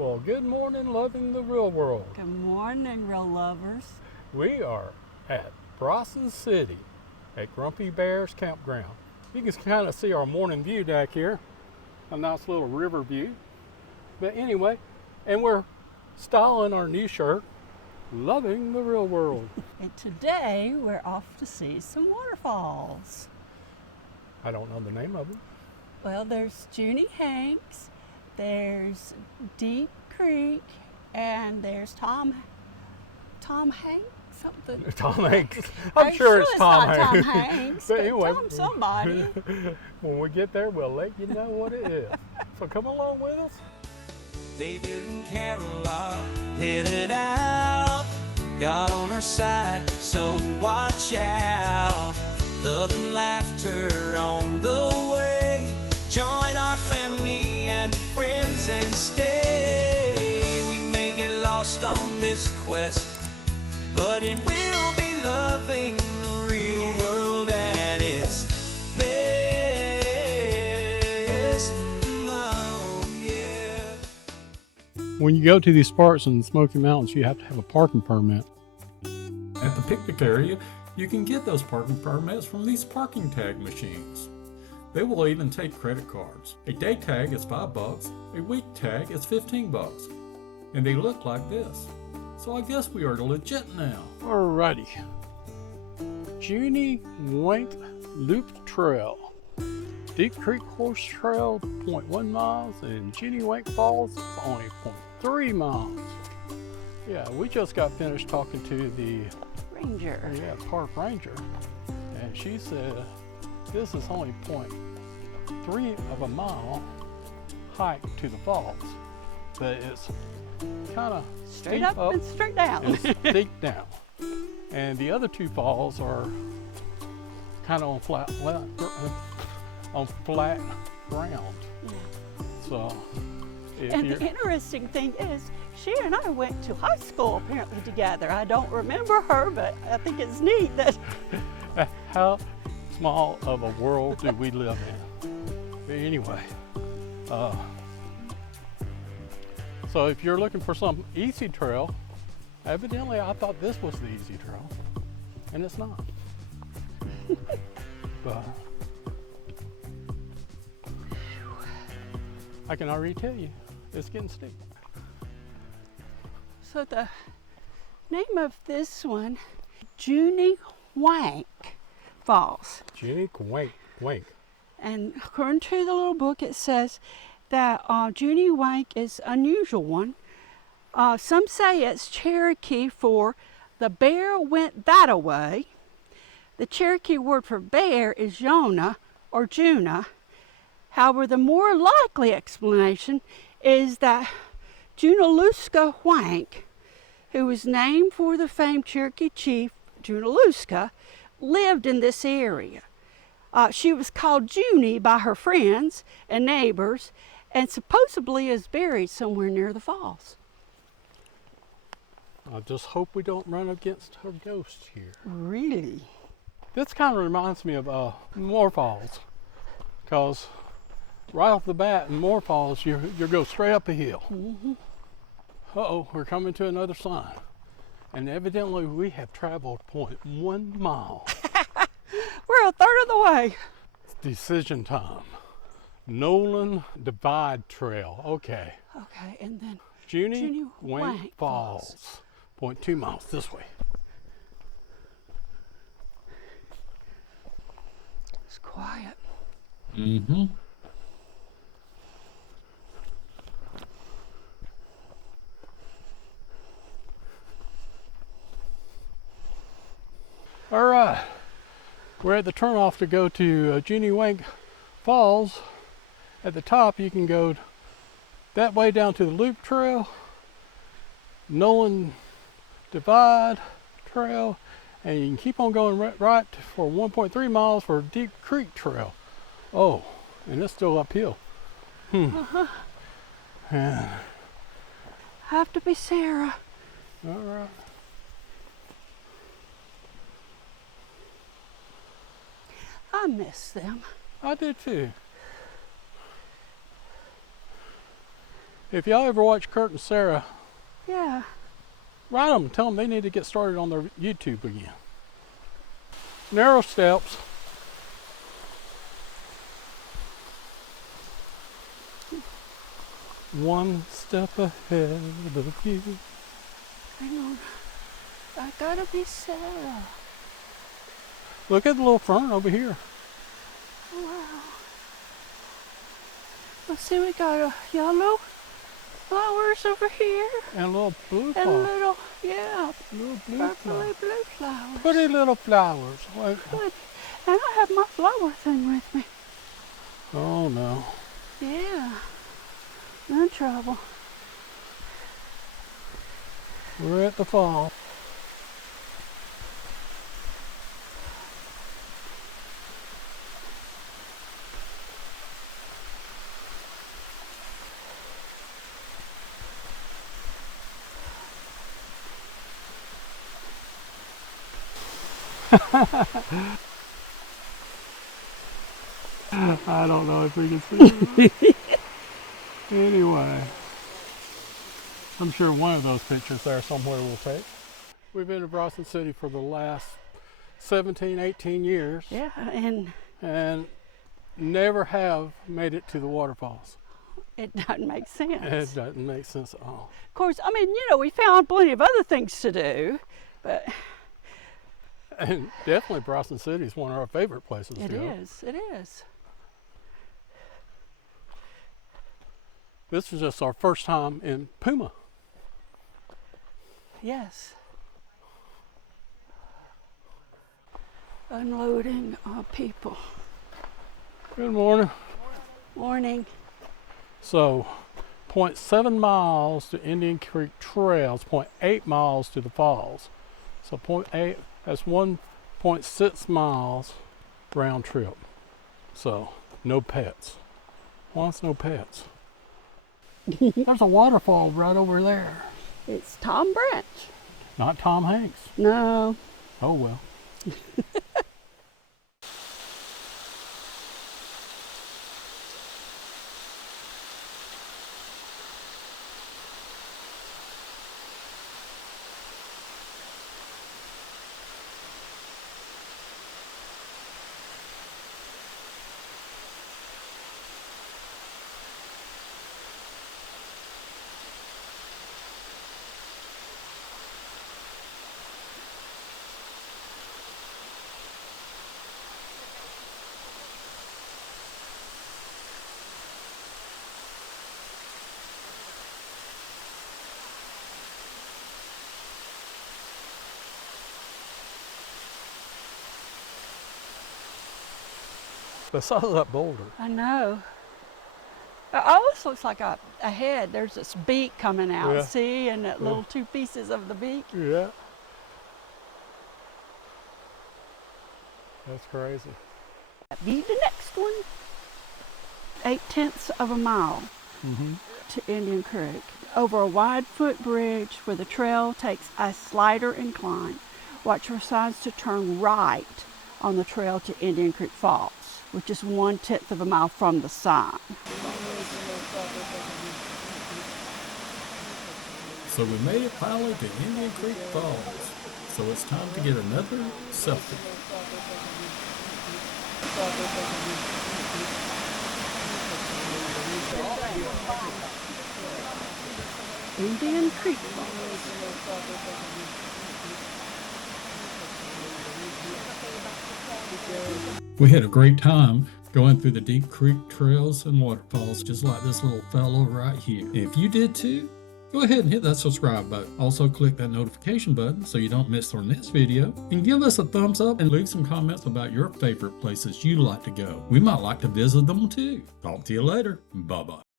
Well, good morning, loving the real world. Good morning, real lovers. We are at Bryson City at Grumpy Bear's Campground. You can kind of see our morning view back here, a nice little river view. But anyway, and we're styling our new shirt, Loving the Real World. And today we're off to see some waterfalls. I don't know the name of them. Well, there's Juney Hanks, there's Deep Creek, and there's Tom Hanks, something. Tom Hanks. I'm sure it's Tom Hanks. Hanks. But anyway, Tom somebody. when we get there, we'll let you know what it is. So come along with us. David and Carol are headed out. God on our side, so watch out. Love and laughter on the way. Join our family and friends and stay. We may get lost on this quest, but it will be loving the real world at its best. Oh, yeah. When you go to these parks in the Smoky Mountains, you have to have a parking permit. At the picnic area, you can get those parking permits from these parking tag machines. They will even take credit cards. A day tag is $5, a week tag is $15, and they look like this. So I guess we are legit now. Alrighty. Juney Whank Loop Trail. Deep Creek Horse Trail, 0.1 miles, and Juney Whank Falls is only 0.3 miles. Yeah, we just got finished talking to the park ranger, and she said this is only 0.3 of a mile hike to the falls, but it's kind of Straight up and straight down. and steep down. And the other two falls are kind of on flat ground. So if And you're, the interesting thing is, she and I went to high school apparently together. I don't remember her, but I think it's neat that. how small of a world do we live in? But anyway, so if you're looking for some easy trail, evidently I thought this was the easy trail, and it's not. But I can already tell you, it's getting steep. So the name of this one, Juney Whank Falls. Juney Whank. And according to the little book, it says that Juney Whank is an unusual one. Some say it's Cherokee for the bear went that way. The Cherokee word for bear is Yona or Juna. However, the more likely explanation is that Junaluska Whank, who was named for the famed Cherokee chief Junaluska, lived in this area. She was called Juney by her friends and neighbors, and supposedly is buried somewhere near the falls. I just hope we don't run against her ghost here. Really? This kind of reminds me of Waterfalls, because right off the bat in Waterfalls, you go straight up a hill. Mm-hmm. Uh-oh, we're coming to another sign. And evidently we have traveled 0.1 mile. We're a third of the way. Decision time. Nolan Divide Trail. Okay. Okay, and then Juney Whank Whank Falls. 0.2 miles this way. it's quiet. Mm-hmm. All right. We're at the turnoff to go to Juney Whank Falls. At the top, you can go that way down to the Loop Trail, Nolan Divide Trail, and you can keep on going right for 1.3 miles for Deep Creek Trail. Oh, and it's still uphill. And, Have to be Sarah. all right. I miss them. I did too. If y'all ever watch Kurt and Sarah, Yeah. write them and tell them they need to get started on their YouTube again. Narrow steps. One step ahead of you. Hang on. I gotta be Sarah. Look at the little fern over here. Wow. Let's see, we got a yellow flowers over here. And a little blue And flower. little, yeah, Little blue purpley flower. blue flowers. Pretty little flowers. Wait. Good. And I have my flower thing with me. Oh no. Yeah. No trouble. We're at the fall. I don't know if we can see it. Anyway, I'm sure one of those pictures there somewhere will take. We've been to Bryson City for the last 17, 18 years Yeah, and and never have made it to the waterfalls. it doesn't make sense. It doesn't make sense at all. Of course, I mean, you know, we found plenty of other things to do, but And definitely Bryson City is one of our favorite places to it go. is. It is. This is just our first time in Puma. Yes. Unloading people. Good morning. Morning. So 0.7 miles to Indian Creek Trails, 0.8 miles to the falls. So 0.8, that's 1.6 miles round trip. So no pets. Wants no pets. There's a waterfall right over there. It's Tom Branch. Not Tom Hanks. No. Oh well. Besides that boulder. I know. It always looks like a head. There's this beak coming out, Yeah. see? And that little two pieces of the beak. Yeah. That's crazy. Be the next one. 0.8 of a mile Mm-hmm. to Indian Creek. Over a wide footbridge where the trail takes a slighter incline. Watch for signs to turn right on the trail to Indian Creek Falls, which is 1/10 of a mile from the sign. So we made it finally to Indian Creek Falls. So it's time to get another selfie. Indian Creek Falls. We had a great time going through the deep creek trails and waterfalls just like this little fellow right here. If you did too, go ahead and hit that subscribe button. Also click that notification button so you don't miss our next video. And give us a thumbs up and leave some comments about your favorite places you like to go. We might like to visit them too. Talk to you later. Bye-bye.